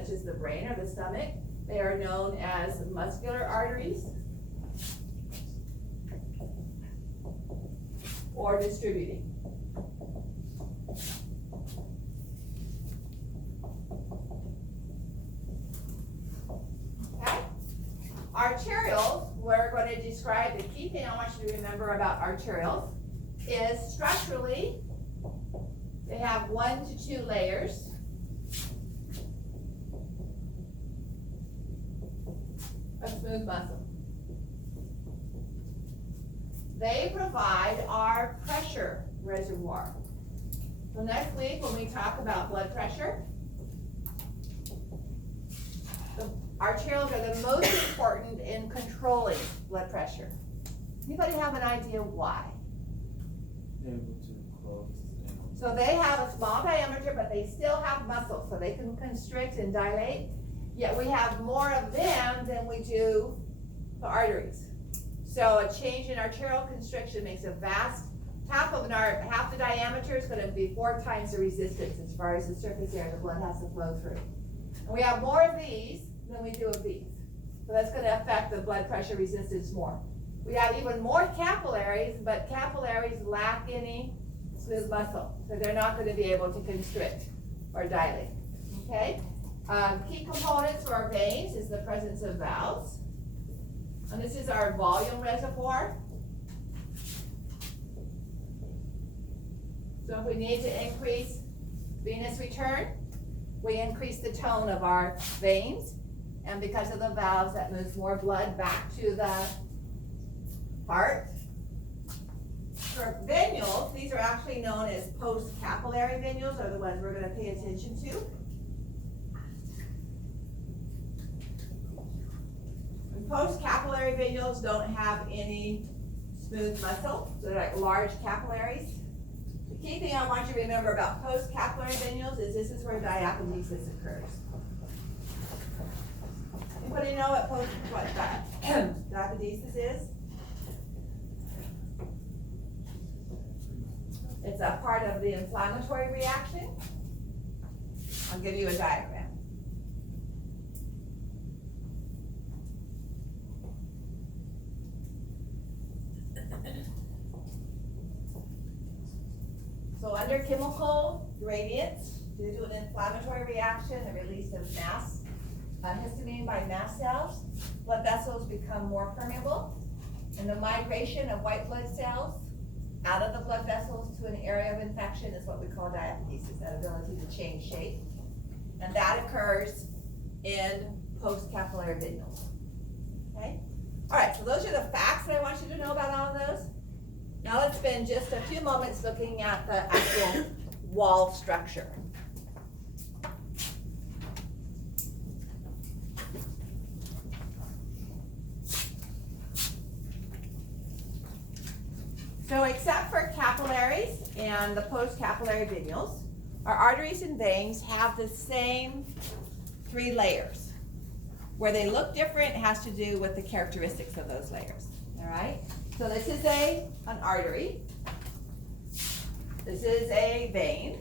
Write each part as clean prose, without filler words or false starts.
such as the brain or the stomach. They are known as muscular arteries or distributing. Okay? Arterials, we're going to describe the key thing I want you to remember about arterials is structurally they have 1 to 2 layers. Of smooth muscle. They provide our pressure reservoir. So next week when we talk about blood pressure, the arterials are the most important in controlling blood pressure. Anybody have an idea why? Able to close. So they have a small diameter, but they still have muscle, so they can constrict and dilate. Yet we have more of them than we do the arteries. So a change in arterial constriction makes a vast, half the diameter is going to be 4 times the resistance as far as the surface area the blood has to flow through. And we have more of these than we do of these. So that's going to affect the blood pressure resistance more. We have even more capillaries, but capillaries lack any smooth muscle. So they're not going to be able to constrict or dilate. Okay? Key components for our veins is the presence of valves. And this is our volume reservoir. So if we need to increase venous return, we increase the tone of our veins. And because of the valves, that moves more blood back to the heart. For venules, these are actually known as post-capillary venules, are the ones we're going to pay attention to. Post-capillary venules don't have any smooth muscle. They're like large capillaries. The key thing I want you to remember about post-capillary venules is this is where diapedesis occurs. Anybody know what diapedesis is? It's a part of the inflammatory reaction. I'll give you a diagram. So under chemical gradients, due to an inflammatory reaction, the release of histamine by mast cells, blood vessels become more permeable, and the migration of white blood cells out of the blood vessels to an area of infection is what we call diapedesis, that ability to change shape. And that occurs in post-capillary venules. Okay? All right, so those are the facts that I want you to know about all of those. Now let's spend just a few moments looking at the actual wall structure. So except for capillaries and the post-capillary venules, our arteries and veins have the same 3 layers. Where they look different has to do with the characteristics of those layers. All right? So this is an artery. This is a vein.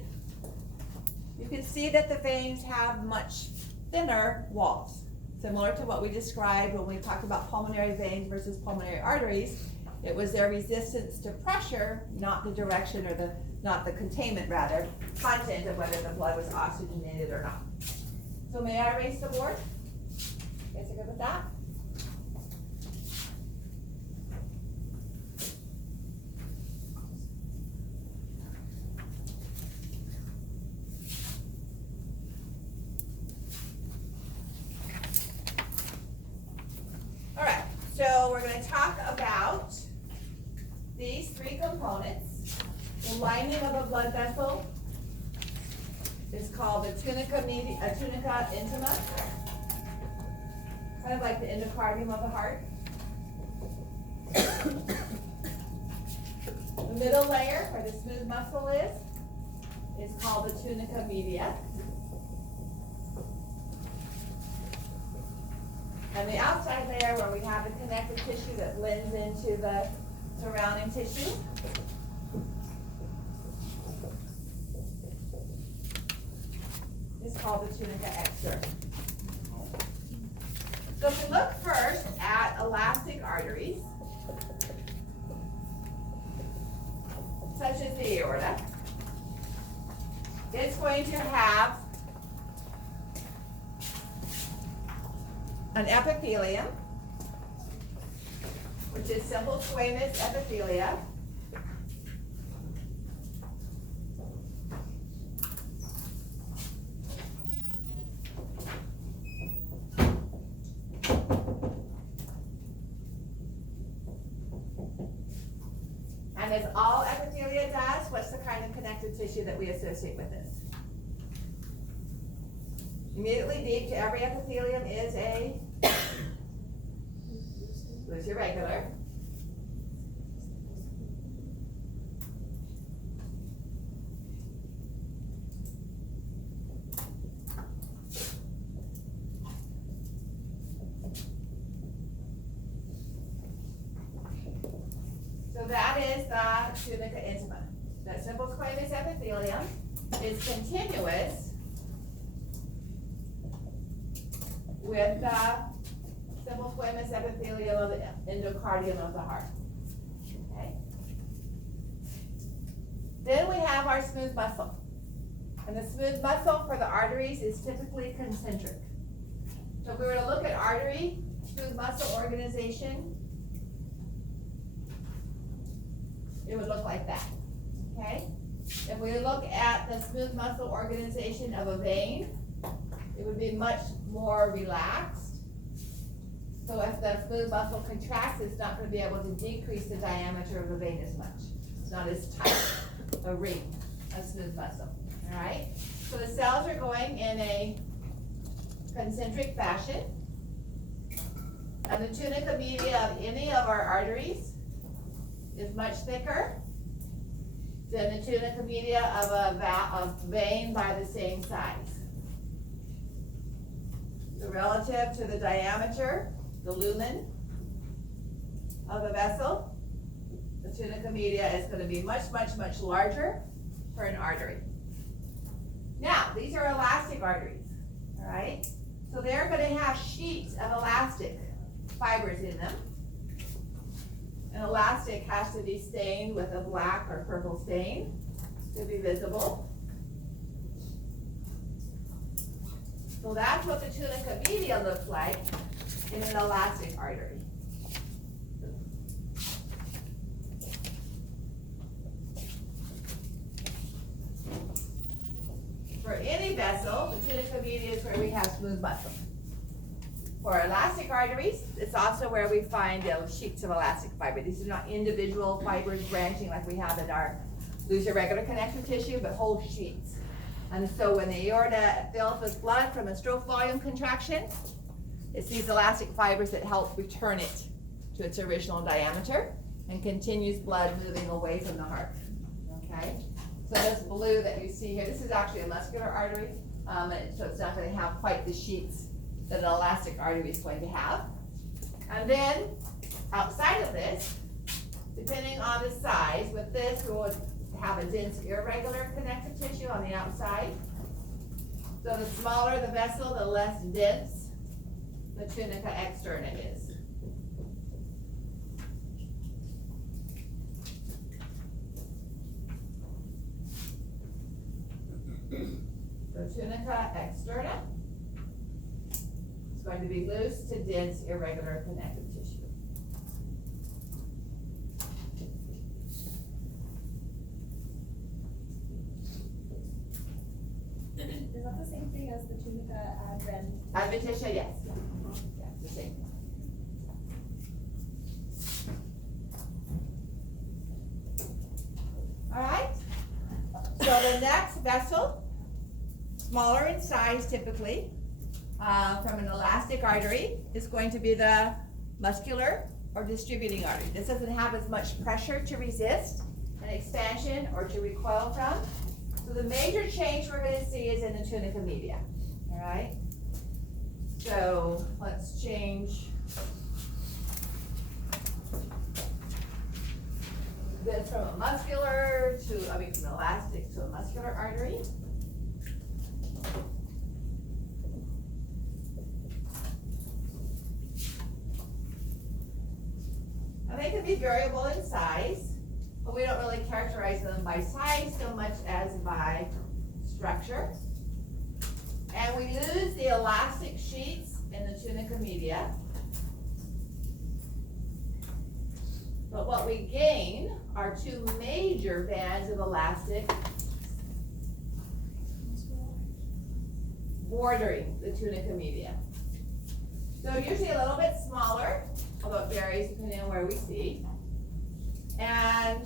You can see that the veins have much thinner walls, similar to what we described when we talked about pulmonary veins versus pulmonary arteries. It was their resistance to pressure, not the direction or not the containment rather, content of whether the blood was oxygenated or not. So may I erase the board? You guys are good with that? All right, so we're going to talk about these 3 components. The lining of a blood vessel is called the tunica intima, kind of like the endocardium of the heart. The middle layer, where the smooth muscle is called the tunica media. And the outside layer, where we have the connective tissue that blends into the surrounding tissue, is called the tunica externa. So if we look first at elastic arteries, such as the aorta, it's going to have an epithelium, which is simple squamous epithelia. And as all epithelia does, what's the kind of connective tissue that we associate with this? Immediately deep to every epithelium is a Woolsey regular. So that is the tunica intima. That simple squamous epithelium is continuous with the simple squamous epithelium of the endocardium of the heart. Okay. Then we have our smooth muscle. And the smooth muscle for the arteries is typically concentric. So if we were to look at artery, smooth muscle organization, it would look like that, okay? If we look at the smooth muscle organization of a vein, it would be much more relaxed. So if the smooth muscle contracts, it's not going to be able to decrease the diameter of the vein as much. It's not as tight a ring of smooth muscle, all right? So the cells are going in a concentric fashion. And the tunica media of any of our arteries is much thicker than the tunica media of a vein by the same size. So relative to the diameter, the lumen of a vessel, the tunica media is going to be much, much, much larger for an artery. Now, these are elastic arteries, all right? So they're going to have sheets of elastic fibers in them. An elastic has to be stained with a black or purple stain to be visible. So that's what the tunica media looks like in an elastic artery. For any vessel, the tunica media is where we have smooth muscle. For elastic arteries, it's also where we find sheets of elastic fiber. These are not individual fibers branching like we have in our loose irregular connective tissue, but whole sheets. And so when the aorta fills with blood from a stroke volume contraction, it's these elastic fibers that help return it to its original diameter and continues blood moving away from the heart. Okay? So this blue that you see here, this is actually a muscular artery, so it's not going to have quite the sheets that an elastic artery is going to have. And then outside of this, depending on the size, with this we would have a dense irregular connective tissue on the outside. So the smaller the vessel, the less dense the tunica externa is. So tunica externa is going to be loose to dense irregular connective tissue. Is that the same thing as the tunica Adventitia, yes. Yeah, the same. All right. So the next vessel, smaller in size typically, from an elastic artery, is going to be the muscular or distributing artery. This doesn't have as much pressure to resist an expansion or to recoil from. So the major change we're going to see is in the tunica media. All right. So let's change this from a muscular to, from elastic to a muscular artery. be variable in size, but we don't really characterize them by size so much as by structure. And we lose the elastic sheets in the tunica media. But what we gain are two major bands of elastic bordering the tunica media. So usually a little bit smaller, although it varies depending on where we see. And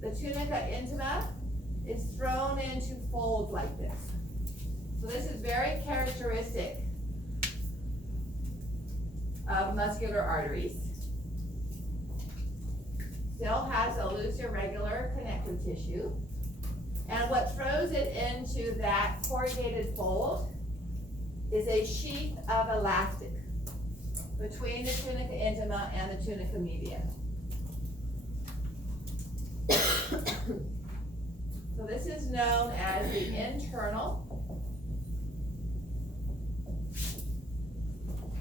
the tunica intima is thrown into folds like this. So this is very characteristic of muscular arteries. Still has a loose irregular connective tissue. And what throws it into that corrugated fold is a sheath of elastic between the tunica intima and the tunica media. So this is known as the internal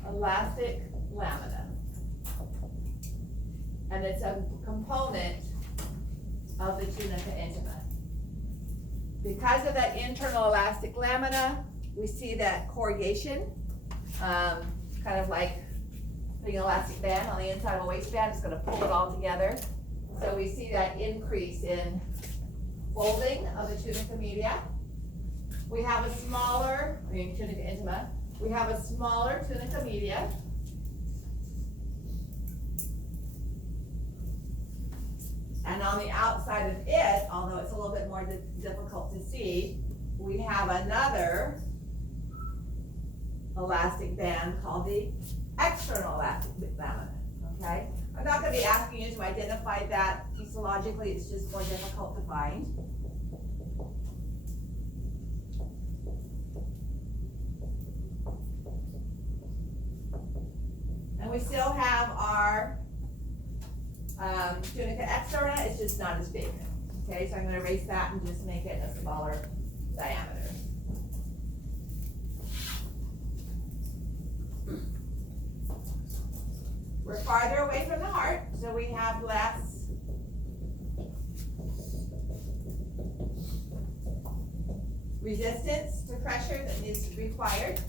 elastic lamina. And it's a component of the tunica intima. Because of that internal elastic lamina, we see that corrugation, kind of like putting an elastic band on the inside of a waistband. It's going to pull it all together. So we see that increase in folding of the tunica media. We have a smaller, tunica intima. We have a smaller tunica media. And on the outside of it, although it's a little bit more difficult to see, we have another elastic band called the external elastic lamina, okay? I'm not going to be asking you to identify that histologically, it's just more difficult to find. And we still have our tunica externa, it's just not as big. Okay, so I'm going to erase that and just make it a smaller diameter. We're farther away from the heart, so we have less resistance to pressure that is required.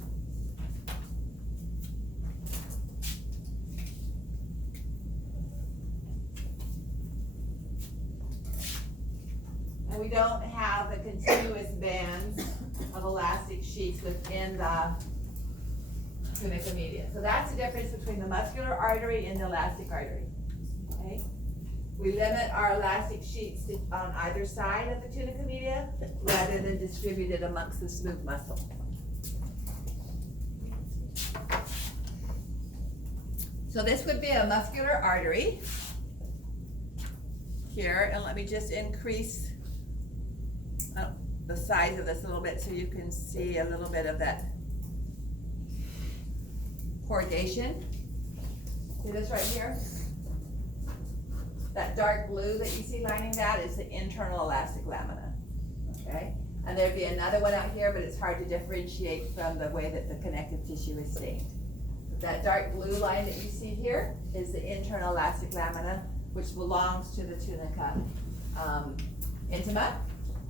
And we don't have the continuous bands of elastic sheets within the tunica media. So that's the difference between the muscular artery and the elastic artery. Okay? We limit our elastic sheets on either side of the tunica media rather than distributed amongst the smooth muscle. So this would be a muscular artery here, and let me just increase the size of this a little bit so you can see a little bit of that corrugation. See this right here? That dark blue that you see lining that is the internal elastic lamina, okay? And there'd be another one out here, but it's hard to differentiate from the way that the connective tissue is stained. That dark blue line that you see here is the internal elastic lamina, which belongs to the tunica intima.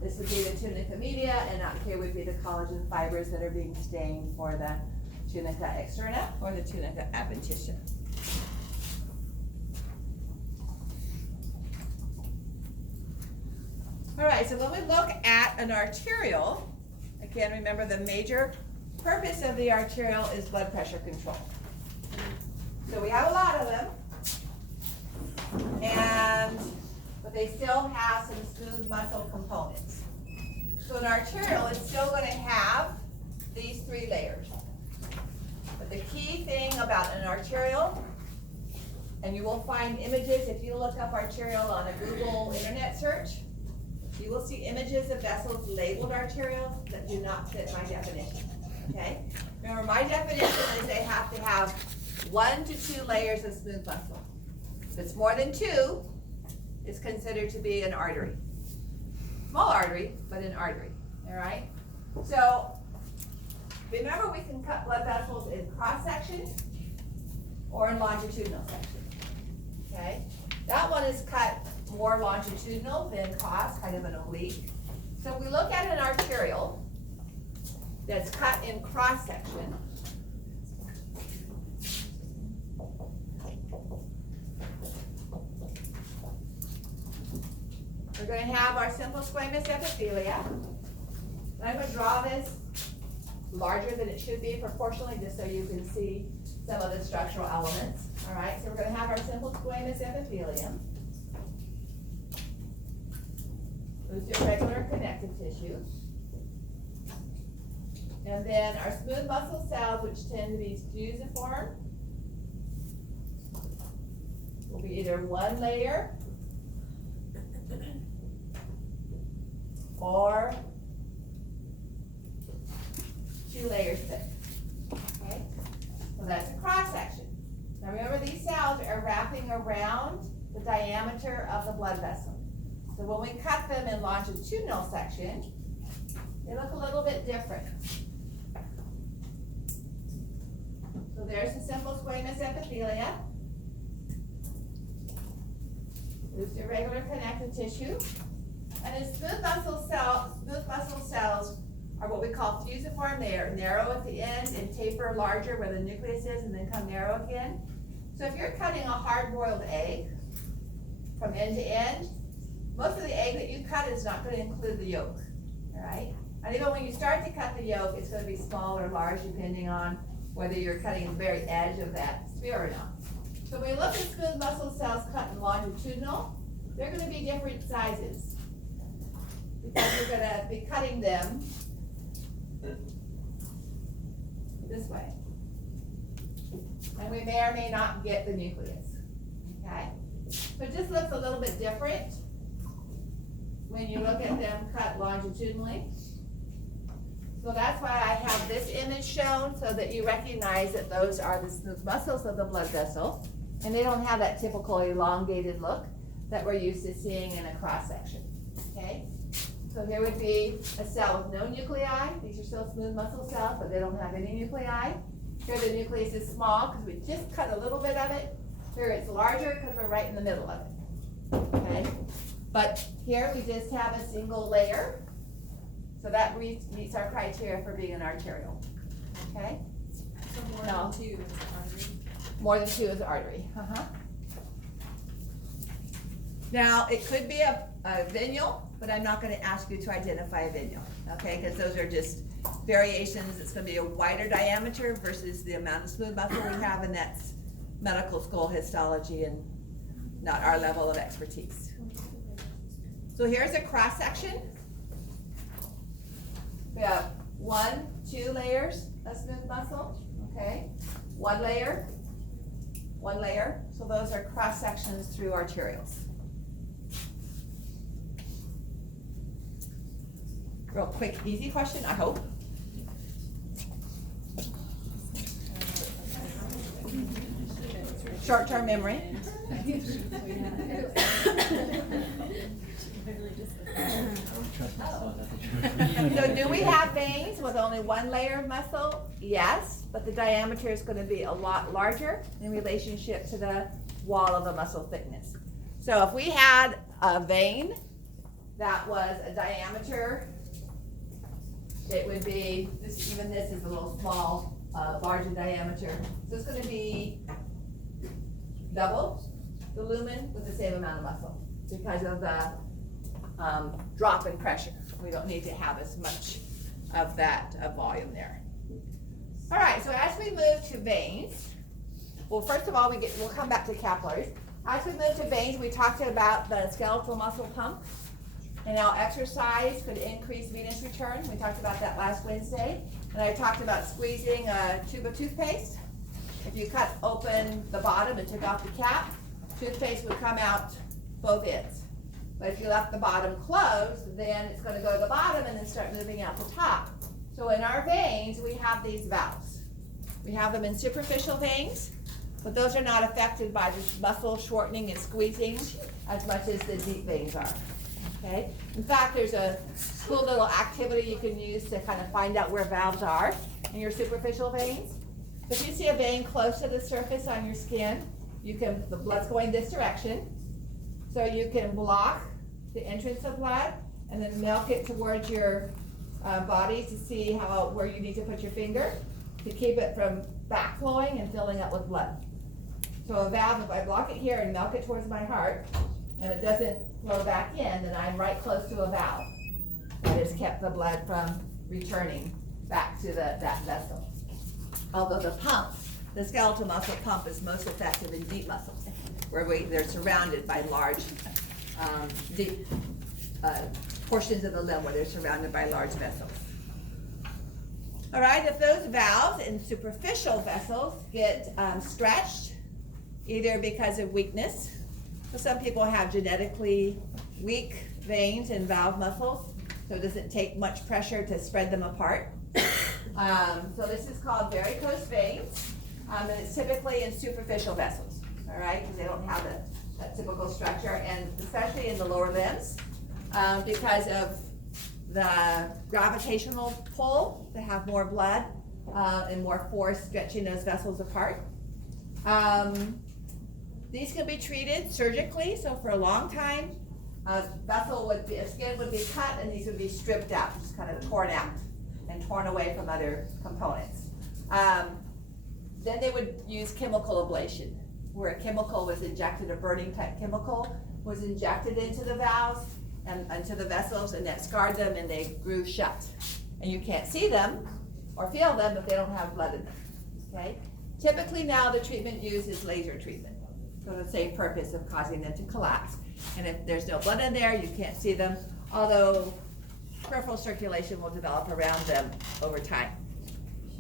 This would be the tunica media, and out here would be the collagen fibers that are being stained for the tunica externa or the tunica adventitia. All right, so when we look at an arterial, again, remember the major purpose of the arterial is blood pressure control. So we have a lot of them, but they still have some smooth muscle components. So an arterial is still going to have these three layers. But the key thing about an arterial, and you will find images if you look up arterial on a Google internet search, you will see images of vessels labeled arterial that do not fit my definition, okay? Remember, my definition is they have to have 1 to 2 layers of smooth muscle. If it's more than 2, it's considered to be an artery. Small artery, but an artery, all right? So, remember we can cut blood vessels in cross section or in longitudinal section. okay? That one is cut more longitudinal than cross, kind of an oblique. So if we look at an arterial that's cut in cross section, we're going to have our simple squamous epithelia. And I'm going to draw this larger than it should be proportionally, just so you can see some of the structural elements. All right, so we're going to have our simple squamous epithelium. This is irregular connective tissue. And then our smooth muscle cells, which tend to be fusiform, will be either one layer or 2 layers thick. Okay? So that's a cross section. Now remember, these cells are wrapping around the diameter of the blood vessel. So when we cut them in longitudinal section, they look a little bit different. So there's the simple squamous epithelia. There's irregular connective tissue. And the smooth muscle cells are what we call fusiform. They are narrow at the end and taper larger where the nucleus is and then come narrow again. So if you're cutting a hard-boiled egg from end to end, most of the egg that you cut is not going to include the yolk, all right? And even when you start to cut the yolk, it's going to be small or large depending on whether you're cutting the very edge of that sphere or not. So when we look at smooth muscle cells cut in longitudinal, they're going to be different sizes because we're going to be cutting them this way. And we may or may not get the nucleus, okay? So it just looks a little bit different when you look at them cut longitudinally. So that's why I have this image shown, so that you recognize that those are the smooth muscles of the blood vessel, and they don't have that typical elongated look that we're used to seeing in a cross section, okay? So here would be a cell with no nuclei. These are still smooth muscle cells, but they don't have any nuclei. Here the nucleus is small because we just cut a little bit of it. Here it's larger because we're right in the middle of it, okay? But here we just have a single layer. So that meets our criteria for being an arterial, okay? So more than 2 is artery. More than 2 is artery, Now, it could be a venule, but I'm not going to ask you to identify a venule, okay? Because those are just variations. It's going to be a wider diameter versus the amount of smooth muscle we have, and that's medical school histology and not our level of expertise. So here's a cross section. We have 1, 2 layers of smooth muscle, okay? 1 layer, 1 layer. So those are cross sections through arterials. Real quick, easy question, I hope. Short-term memory. So do we have veins with only 1 layer of muscle? Yes, but the diameter is going to be a lot larger in relationship to the wall of the muscle thickness. So if we had a vein that was a diameter, it would be, even this is a little small, larger diameter. So it's going to be double the lumen with the same amount of muscle because of the drop in pressure. We don't need to have as much of that volume there. All right, so as we move to veins, well, first of all, we'll come back to capillaries. As we move to veins, we talked about the skeletal muscle pump and how exercise could increase venous return. We talked about that last Wednesday. And I talked about squeezing a tube of toothpaste. If you cut open the bottom and took off the cap, toothpaste would come out both ends. But if you left the bottom closed, then it's going to go to the bottom and then start moving out the top. So in our veins, we have these valves. We have them in superficial veins, but those are not affected by the muscle shortening and squeezing as much as the deep veins are. Okay? In fact, there's a cool little activity you can use to kind of find out where valves are in your superficial veins. If you see a vein close to the surface on your skin, the blood's going this direction, so you can block the entrance of blood and then milk it towards your body to see where you need to put your finger to keep it from backflowing and filling up with blood. So a valve, if I block it here and milk it towards my heart and it doesn't flow back in, then I'm right close to a valve that has kept the blood from returning back to that vessel. Although the skeletal muscle pump is most effective in deep muscles, where they're surrounded by large, deep portions of the limb where they're surrounded by large vessels. All right, if those valves in superficial vessels get stretched, either because of weakness, so some people have genetically weak veins and valve muscles, so it doesn't take much pressure to spread them apart. So this is called varicose veins, and it's typically in superficial vessels, all right, because they don't have that typical structure, and especially in the lower limbs, because of the gravitational pull to have more blood and more force stretching those vessels apart. These can be treated surgically, so for a long time, a skin would be cut and these would be stripped out, just kind of torn out and torn away from other components. Then they would use chemical ablation, where a chemical was injected, a burning type chemical was injected into the valves and into the vessels, and that scarred them and they grew shut. And you can't see them or feel them if they don't have blood in them, okay? Typically now the treatment used is laser treatment for the same purpose of causing them to collapse. And if there's no blood in there, you can't see them, although peripheral circulation will develop around them over time.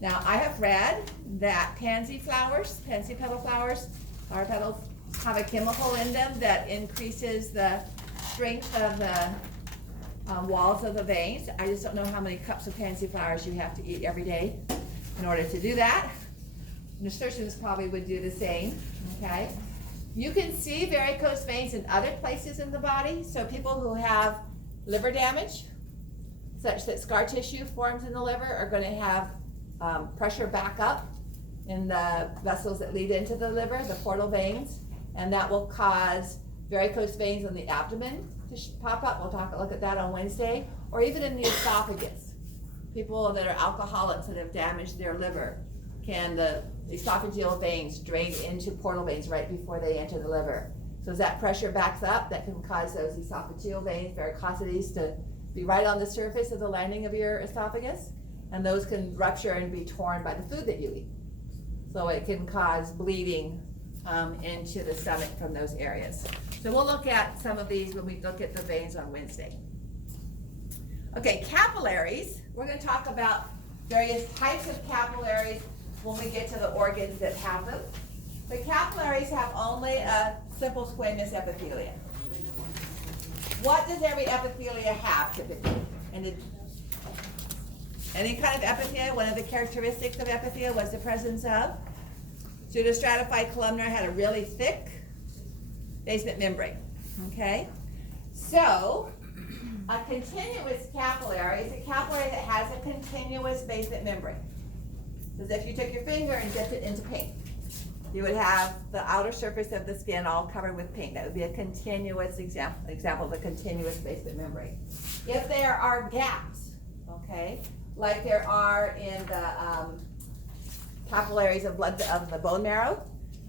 Now, I have read that pansy petal flowers, flower petals, have a chemical in them that increases the strength of the walls of the veins. I just don't know how many cups of pansy flowers you have to eat every day in order to do that. Nasturtiums probably would do the same, okay? You can see varicose veins in other places in the body. So people who have liver damage, such that scar tissue forms in the liver, are going to have pressure back up in the vessels that lead into the liver, the portal veins, and that will cause varicose veins on the abdomen to pop up. We'll look at that on Wednesday, or even in the esophagus. People that are alcoholics that have damaged their liver, the esophageal veins drain into portal veins right before they enter the liver. So as that pressure backs up, that can cause those esophageal veins, varicosities, to be right on the surface of the lining of your esophagus, and those can rupture and be torn by the food that you eat. So it can cause bleeding into the stomach from those areas. So we'll look at some of these when we look at the veins on Wednesday. Okay, capillaries. We're going to talk about various types of capillaries when we get to the organs that have them. The capillaries have only a simple squamous epithelium. What does every epithelia have typically? Any kind of epithelium, one of the characteristics of epithelium was the presence of pseudostratified columnar, had a really thick basement membrane, okay? So, a continuous capillary is a capillary that has a continuous basement membrane. As if you took your finger and dipped it into paint. You would have the outer surface of the skin all covered with paint. That would be a continuous example of a continuous basement membrane. If there are gaps, okay, like there are in the capillaries of the bone marrow,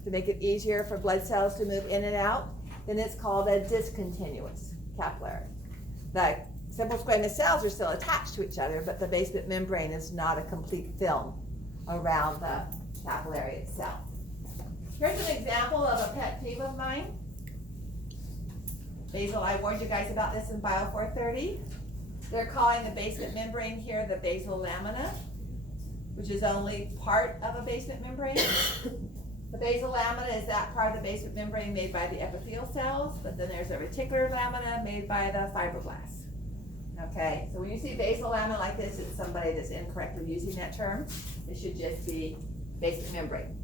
to make it easier for blood cells to move in and out, then it's called a discontinuous capillary. The simple squamous cells are still attached to each other, but the basement membrane is not a complete film around the capillary itself. Here's an example of a pet peeve of mine. Basal, I warned you guys about this in Bio 430. They're calling the basement membrane here the basal lamina, which is only part of a basement membrane. The basal lamina is that part of the basement membrane made by the epithelial cells, but then there's a reticular lamina made by the fibroblasts. Okay, so when you see basal lamina like this, it's somebody that's incorrectly using that term. It should just be basement membrane.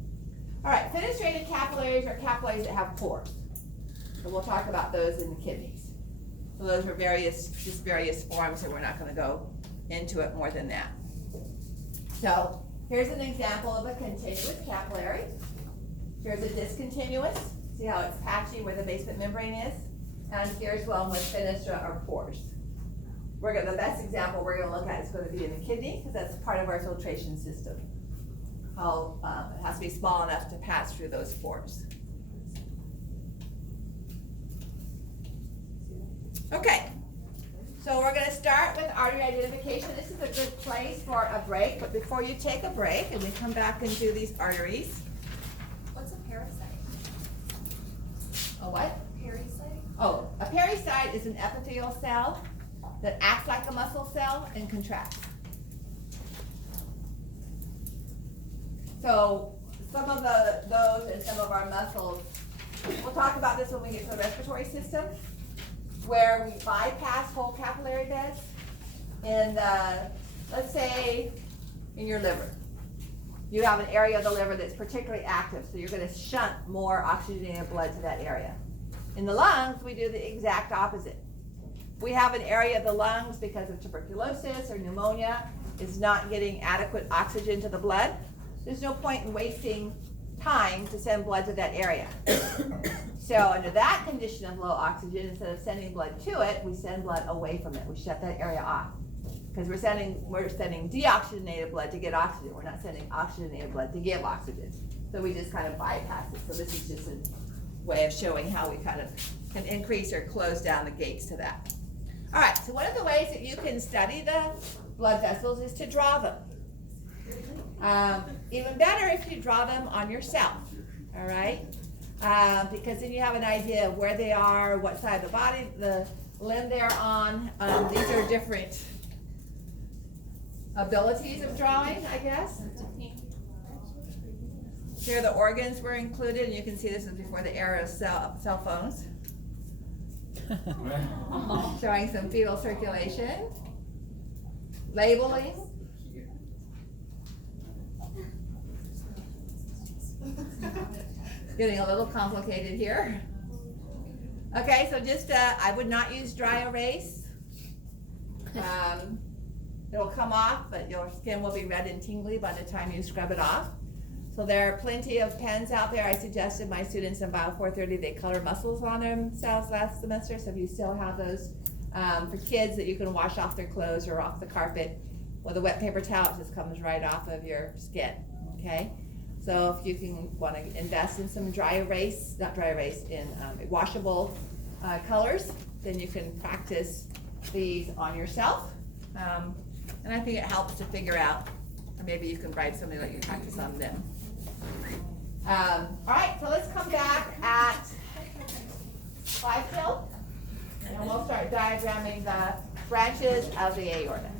All right, fenestrated capillaries are capillaries that have pores. So we'll talk about those in the kidneys. So those are various forms, and we're not going to go into it more than that. So here's an example of a continuous capillary. Here's a discontinuous. See how it's patchy where the basement membrane is? And here's one with fenestra or pores. The best example we're gonna look at is gonna be in the kidney, because that's part of our filtration system. How, it has to be small enough to pass through those pores. Okay, so we're gonna start with artery identification. This is a good place for a break, but before you take a break and we come back and do these arteries. What's a parasite? A what? Parasite? Oh, a pericyte is an epithelial cell that acts like a muscle cell and contracts. So some of those and some of our muscles, we'll talk about this when we get to the respiratory system, where we bypass whole capillary beds. And let's say in your liver, you have an area of the liver that's particularly active, so you're gonna shunt more oxygenated blood to that area. In the lungs, we do the exact opposite. We have an area of the lungs because of tuberculosis or pneumonia is not getting adequate oxygen to the blood. There's no point in wasting time to send blood to that area. So under that condition of low oxygen, instead of sending blood to it, we send blood away from it. We shut that area off. Because we're sending deoxygenated blood to get oxygen. We're not sending oxygenated blood to give oxygen. So we just kind of bypass it. So this is just a way of showing how we kind of can increase or close down the gates to that. All right, so one of the ways that you can study the blood vessels is to draw them. Even better if you draw them on yourself, all right? Because then you have an idea of where they are, what side of the body, the limb they're on. These are different abilities of drawing, I guess. Here the organs were included, and you can see this is before the era of cell phones. Showing some fetal circulation. Labeling. Getting a little complicated here. Okay, so just, I would not use dry erase. It'll come off, but your skin will be red and tingly by the time you scrub it off. So there are plenty of pens out there. I suggested my students in Bio 430, they color muscles on themselves last semester. So if you still have those for kids that you can wash off their clothes or off the carpet with a wet paper towel, it just comes right off of your skin, okay? So if you can want to invest in some washable colors, then you can practice these on yourself. And I think it helps to figure out, or maybe you can write something that you practice on them. All right, so let's come back at 5 till, and we'll start diagramming the branches of the aorta.